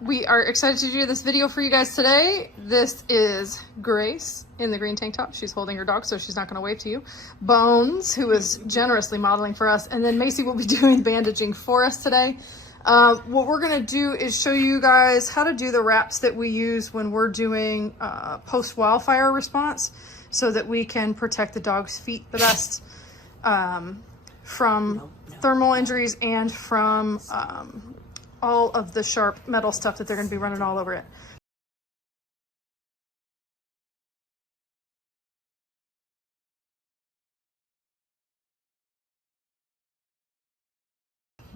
We are excited to do this video for you guys today. This is Grace in the green tank top. She's holding her dog, so she's not going to wave to you. Bones, who is generously modeling for us. And then Macy will be doing bandaging for us today. What we're going to do is show you guys how to do the wraps that we use when we're doing post-wildfire response so that we can protect the dog's feet the best from thermal injuries and from all of the sharp metal stuff that they're going to be running all over it.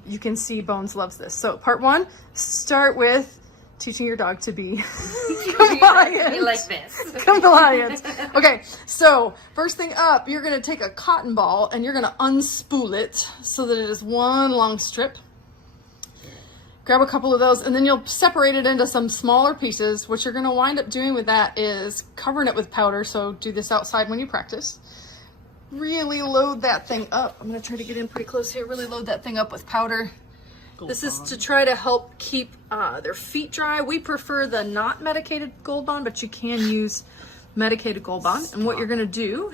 You can see Bones loves this. So part one, start with teaching your dog to be compliant. Be like this. Compliant. Okay, so first thing up, you're going to take a cotton ball and you're going to unspool it so that it is one long strip. Grab a couple of those and then you'll separate it into some smaller pieces. What you're going to wind up doing with that is covering it with powder. So do this outside when you practice. Really load that thing up. I'm going to try to get in pretty close here. Really load that thing up with powder. This is to try to help keep their feet dry. We prefer the not medicated Gold Bond, but you can use medicated Gold Bond. And what you're going to do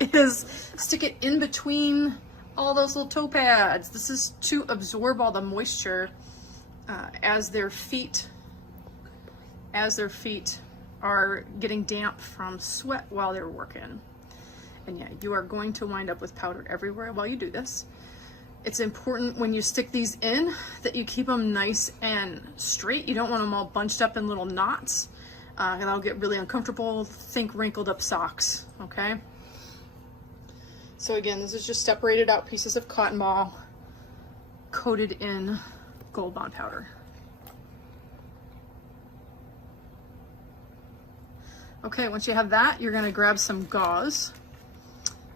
is stick it in between all those little toe pads. This is to absorb all the moisture as their feet are getting damp from sweat while they're working. And yeah, you are going to wind up with powder everywhere while you do this. It's important when you stick these in that you keep them nice and straight. You don't want them all bunched up in little knots. And that'll get really uncomfortable. Think wrinkled up socks, okay? So again, this is just separated out pieces of cotton ball coated in Gold Bond powder. Okay, once you have that, you're gonna grab some gauze.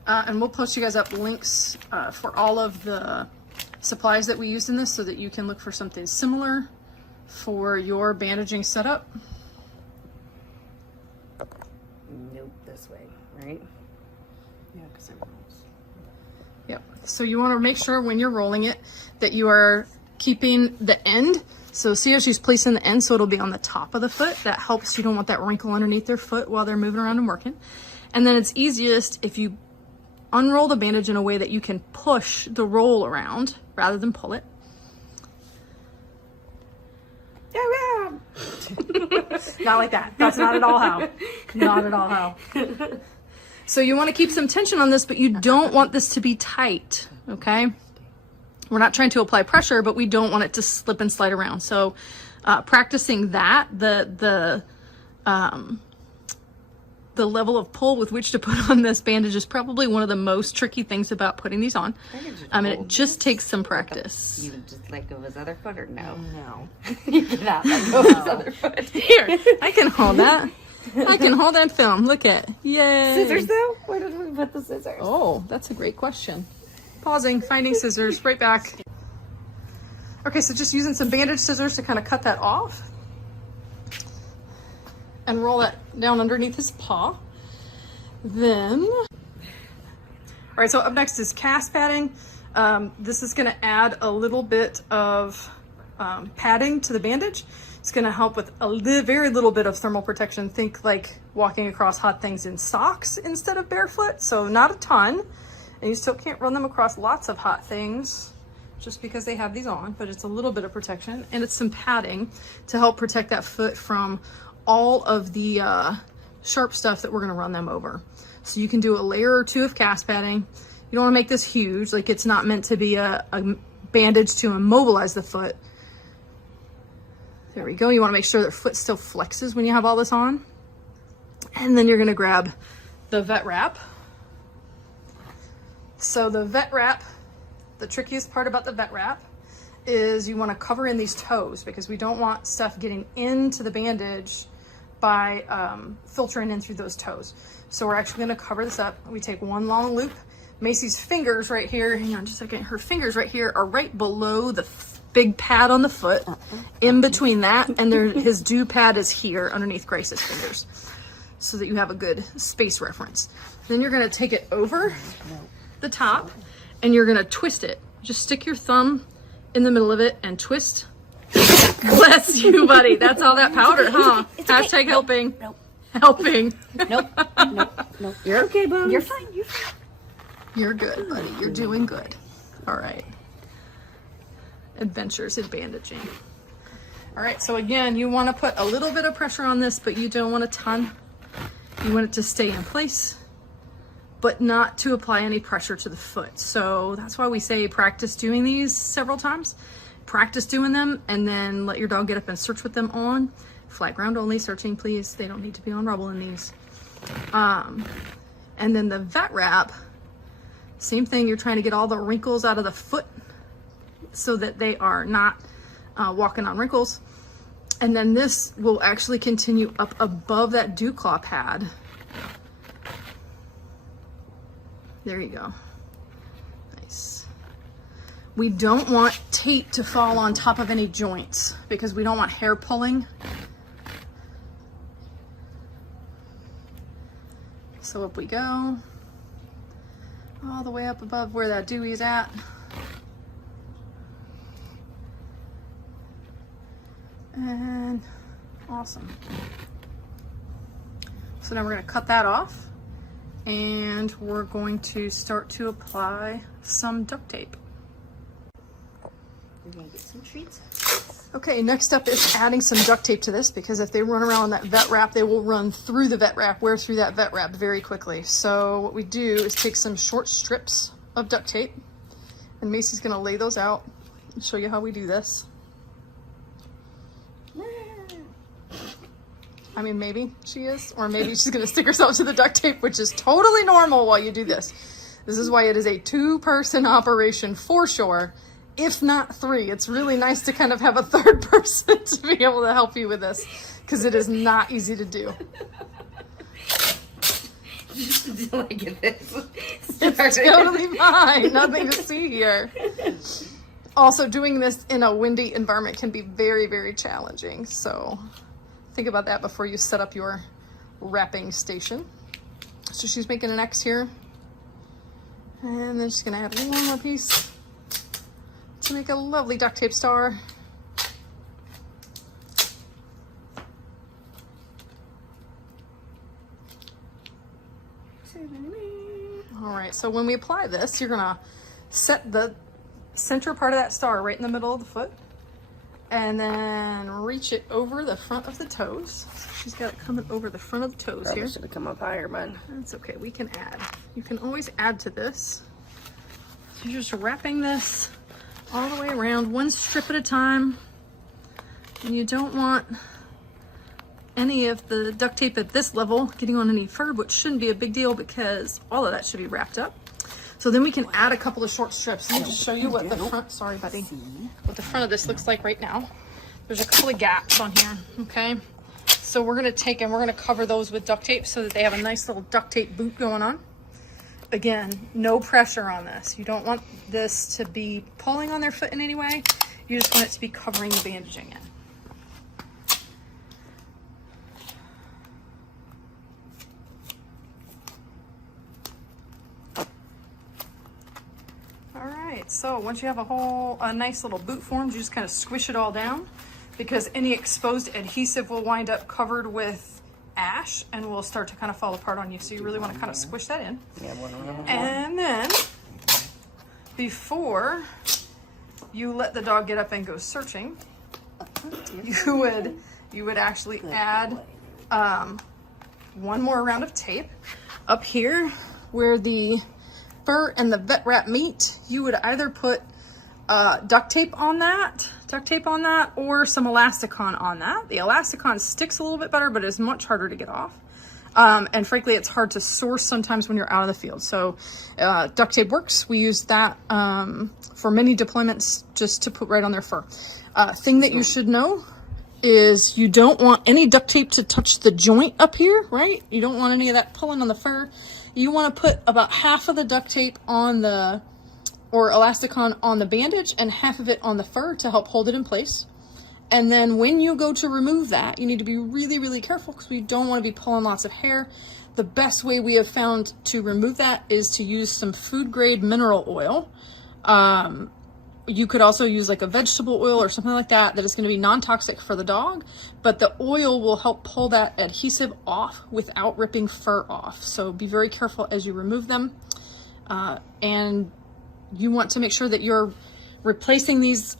And we'll post you guys up links for all of the supplies that we used in this so that you can look for something similar for your bandaging setup. Nope, this way, right? Yeah, because it rolls. Yep. So you want to make sure when you're rolling it that you are keeping the end. So see how she's placing the end so it'll be on the top of the foot. That helps. You don't want that wrinkle underneath their foot while they're moving around and working. And then it's easiest if you unroll the bandage in a way that you can push the roll around rather than pull it. Not like that. That's not at all how. Not at all how. So you want to keep some tension on this, but you don't want this to be tight, okay? We're not trying to apply pressure, but we don't want it to slip and slide around. So practicing that, the level of pull with which to put on this bandage is probably one of the most tricky things about putting these on. And it just takes some practice. You would just let go of his other foot or no? No. You cannot let go of his other foot. Here, I can hold that. I can hold that film. Look at, yay. Scissors though? Where did we put the scissors? Oh, that's a great question. Pausing, finding scissors, right back. Okay, so just using some bandage scissors to kind of cut that off. And roll that down underneath his paw. Then, all right, so up next is cast padding. This is gonna add a little bit of padding to the bandage. It's gonna help with a very little bit of thermal protection. Think like walking across hot things in socks instead of barefoot. So not a ton, and you still can't run them across lots of hot things just because they have these on, but it's a little bit of protection. And it's some padding to help protect that foot from all of the sharp stuff that we're going to run them over. So you can do a layer or two of cast padding. You don't want to make this huge, like it's not meant to be a bandage to immobilize the foot. There we go. You want to make sure their foot still flexes when you have all this on. And then you're going to grab the vet wrap. So the vet wrap, the trickiest part about the vet wrap is you want to cover in these toes because we don't want stuff getting into the bandage by filtering in through those toes. So we're actually going to cover this up. We take one long loop. Macy's fingers right here, hang on just a second, her fingers right here are right below the big pad on the foot. In between that and his dew pad is here underneath Grace's fingers so that you have a good space reference. Then you're going to take it over the top and you're going to twist it. Just stick your thumb in the middle of it and twist Bless you, buddy. That's all that powder, huh? It's okay. Hashtag helping. Nope. Helping. Nope. Nope. You're okay, Bones. You're fine. You're fine. You're good, buddy. You're doing good. All right. Adventures in bandaging. All right, so again, you want to put a little bit of pressure on this, but you don't want a ton. You want it to stay in place, but not to apply any pressure to the foot. So that's why we say practice doing these several times. Practice doing them, and then let your dog get up and search with them on. Flat ground only searching, please. They don't need to be on rubble in these. And then the vet wrap, same thing. You're trying to get all the wrinkles out of the foot so that they are not walking on wrinkles. And then this will actually continue up above that dew claw pad. There you go. Nice. We don't want tape to fall on top of any joints because we don't want hair pulling. So up we go. All the way up above where that dewey's at. And awesome. So now we're going to cut that off and we're going to start to apply some duct tape. We're going to get some treats. Okay, next up is adding some duct tape to this because if they run around that vet wrap, they will run through the vet wrap, wear through that vet wrap very quickly. So what we do is take some short strips of duct tape and Macy's going to lay those out and show you how we do this. I mean, maybe she is, or maybe she's gonna stick herself to the duct tape, which is totally normal while you do this. This is why it is a 2-person operation for sure, if not 3. It's really nice to kind of have a 3rd person to be able to help you with this, because it is not easy to do. Just like this. It's totally fine, nothing to see here. Also, doing this in a windy environment can be very, very challenging, so think about that before you set up your wrapping station. So she's making an X here. And then she's gonna add one more piece to make a lovely duct tape star. All right, so when we apply this, you're gonna set the center part of that star right in the middle of the foot. And then reach it over the front of the toes. So she's got it coming over the front of the toes here. Should have come up higher, bud. That's okay. We can add. You can always add to this. So you're just wrapping this all the way around, one strip at a time. And you don't want any of the duct tape at this level getting on any fur, which shouldn't be a big deal because all of that should be wrapped up. So then we can add a couple of short strips. Let me just show you what the front, sorry buddy, what the front of this looks like right now. There's a couple of gaps on here, okay? So we're gonna take and we're gonna cover those with duct tape so that they have a nice little duct tape boot going on. Again, no pressure on this. You don't want this to be pulling on their foot in any way. You just want it to be covering the bandaging in. So once you have a nice little boot formed, you just kind of squish it all down because any exposed adhesive will wind up covered with ash and will start to kind of fall apart on you. So you really want to kind of squish that in. And then before you let the dog get up and go searching, you would actually add one more round of tape up here where the fur and the vet wrap meet. You would either put duct tape on that, or some elasticon on that. The elasticon sticks a little bit better, but is much harder to get off. And frankly, it's hard to source sometimes when you're out of the field. So duct tape works. We use that for many deployments just to put right on their fur. Thing that you should know is you don't want any duct tape to touch the joint up here, right? You don't want any of that pulling on the fur. You want to put about half of the duct tape on the, or elasticon on the bandage and half of it on the fur to help hold it in place. And then when you go to remove that, you need to be really, really careful because we don't want to be pulling lots of hair. The best way we have found to remove that is to use some food grade mineral oil. You could also use like a vegetable oil or something like that is going to be non-toxic for the dog, but the oil will help pull that adhesive off without ripping fur off. So be very careful as you remove them. And you want to make sure that you're replacing these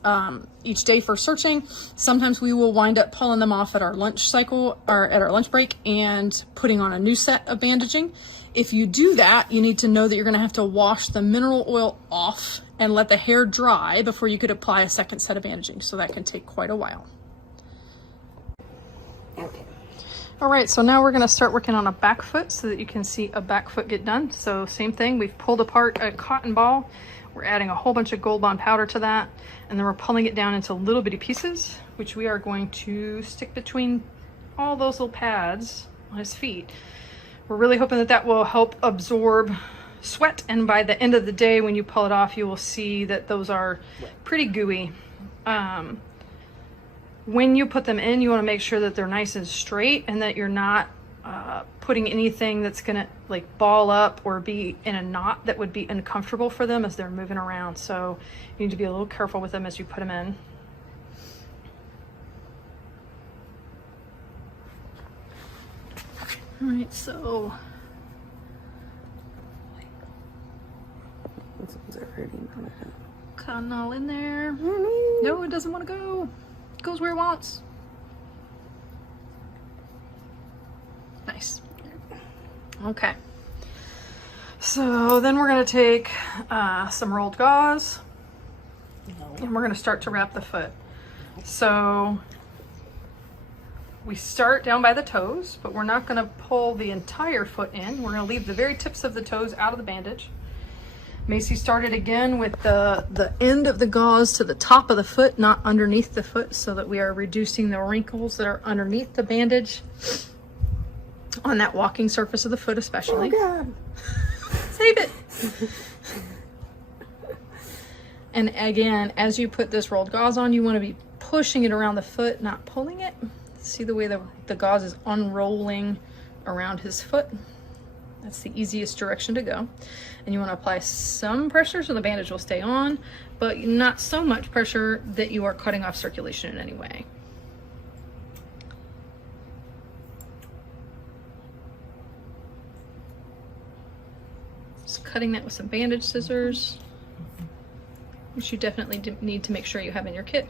each day for searching. Sometimes we will wind up pulling them off at our lunch cycle or at our lunch break and putting on a new set of bandaging. If you do that, you need to know that you're going to have to wash the mineral oil off and let the hair dry before you could apply a second set of bandaging. So that can take quite a while. Okay. All right, so now we're going to start working on a back foot so that you can see a back foot get done. So same thing, we've pulled apart a cotton ball. We're adding a whole bunch of Gold Bond powder to that, and then we're pulling it down into little bitty pieces, which we are going to stick between all those little pads on his feet. We're really hoping that that will help absorb sweat, and by the end of the day when you pull it off, you will see that those are pretty gooey. When you put them in, you want to make sure that they're nice and straight and that you're not putting anything that's gonna like ball up or be in a knot that would be uncomfortable for them as they're moving around. So you need to be a little careful with them as you put them in. All right, so This one's hurting. cotton all in there. No, it doesn't want to go. It goes where it wants. Nice. Okay. So then we're going to take some rolled gauze and we're going to start to wrap the foot. So we start down by the toes, but we're not going to pull the entire foot in. We're going to leave the very tips of the toes out of the bandage. Macy started again with the end of the gauze to the top of the foot, not underneath the foot, so that we are reducing the wrinkles that are underneath the bandage on that walking surface of the foot especially. Oh God. Save it. And again, as you put this rolled gauze on, you want to be pushing it around the foot, not pulling it. See the way the gauze is unrolling around his foot? That's the easiest direction to go. And you want to apply some pressure so the bandage will stay on, but not so much pressure that you are cutting off circulation in any way. Just cutting that with some bandage scissors, which you definitely need to make sure you have in your kit.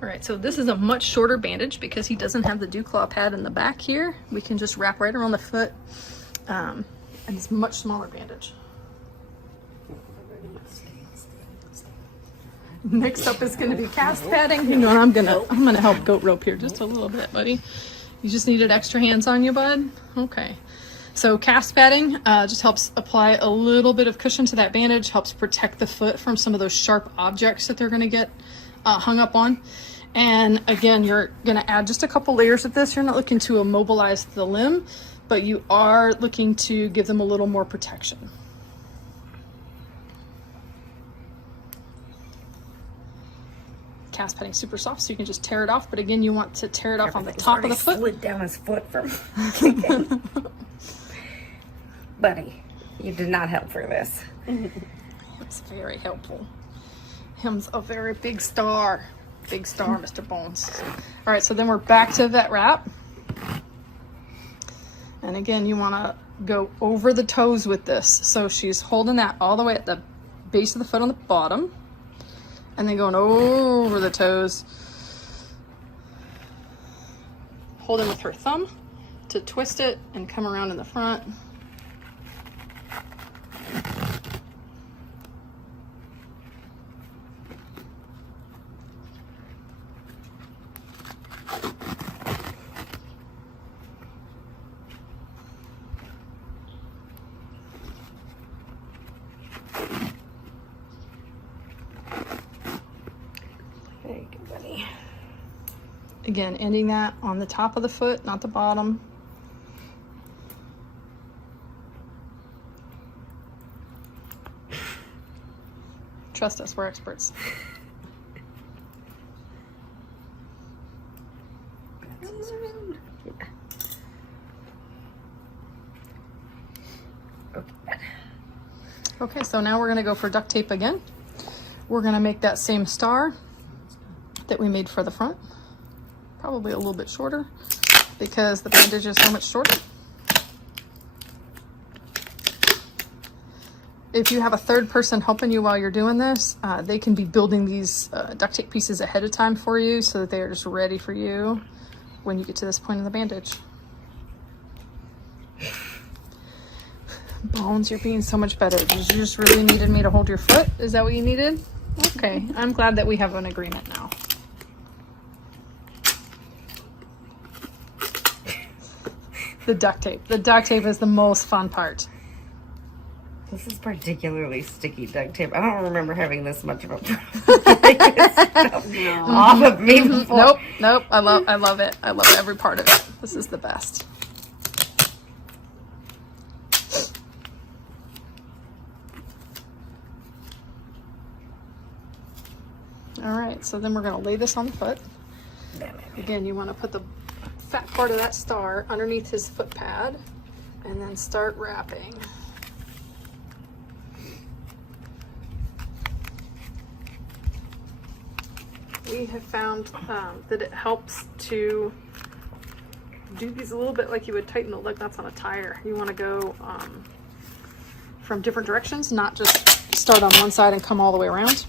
All right, so this is a much shorter bandage because he doesn't have the dew claw pad in the back here. We can just wrap right around the foot, and it's a much smaller bandage. Next up is going to be cast padding. You know, I'm gonna help goat rope here just a little bit, buddy. You just needed extra hands on you, bud. Okay. So cast padding just helps apply a little bit of cushion to that bandage, helps protect the foot from some of those sharp objects that they're going to get hung up on. And again, you're going to add just a couple layers of this. You're not looking to immobilize the limb, but you are looking to give them a little more protection. Cast padding super soft, so you can just tear it off. But again, you want to tear it off on the top of the foot. Slid down his foot from kicking. Buddy, you did not help for this. It's very helpful. Him's a very big star. Big star, Mr. Bones. All right, so then we're back to vet wrap. And again, you want to go over the toes with this. So she's holding that all the way at the base of the foot on the bottom. And then going over the toes. Holding with her thumb to twist it and come around in the front. Again, ending that on the top of the foot, not the bottom. Trust us, we're experts. Okay, so now we're gonna go for duct tape again. We're gonna make that same star that we made for the front. Probably a little bit shorter because the bandage is so much shorter. If you have a third person helping you while you're doing this, they can be building these duct tape pieces ahead of time for you so that they are just ready for you when you get to this point in the bandage. Bones, you're being so much better. Did you just really needed me to hold your foot? Is that what you needed? Okay, I'm glad that we have an agreement now. The duct tape. The duct tape is the most fun part. This is particularly sticky duct tape. I don't remember having this much of a problem off of me before. Nope. I love it. I love every part of it. This is the best. All right, so then we're gonna lay this on the foot. Again, you wanna put the fat part of that star underneath his foot pad and then start wrapping. We have found that it helps to do these a little bit like you would tighten the lug nuts on a tire. You want to go from different directions, not just start on one side and come all the way around.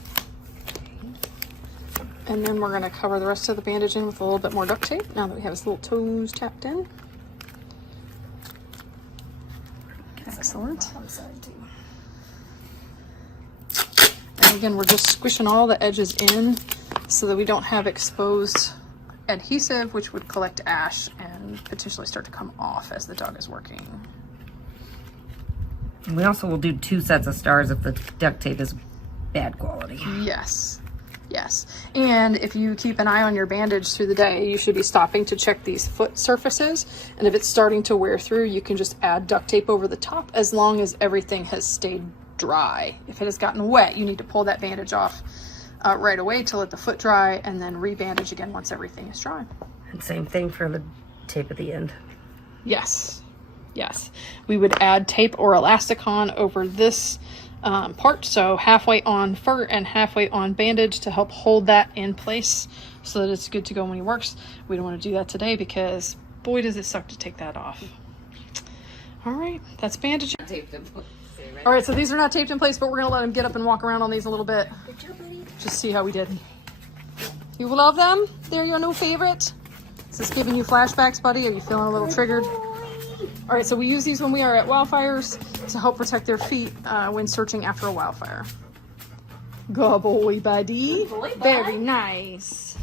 And then we're going to cover the rest of the bandage in with a little bit more duct tape now that we have his little toes tapped in. Excellent. And again, we're just squishing all the edges in so that we don't have exposed adhesive, which would collect ash and potentially start to come off as the dog is working. And we also will do 2 sets of stars if the duct tape is bad quality. Yes. And if you keep an eye on your bandage through the day, you should be stopping to check these foot surfaces. And if it's starting to wear through, you can just add duct tape over the top as long as everything has stayed dry. If it has gotten wet, you need to pull that bandage off right away to let the foot dry and then rebandage again once everything is dry. And same thing for the tape at the end. Yes. We would add tape or elasticon over this part, so halfway on fur and halfway on bandage to help hold that in place so that it's good to go when he works. We don't want to do that today because boy does it suck to take that off. All right, that's bandage. All right, so these are not taped in place, but we're gonna let him get up and walk around on these a little bit. Good job, buddy. Just see how we did. You love them? They're your new favorite? Is this giving you flashbacks, buddy? Are you feeling a little triggered? All right, so we use these when we are at wildfires to help protect their feet when searching after a wildfire. Good boy, buddy. Good boy, bud. Very nice.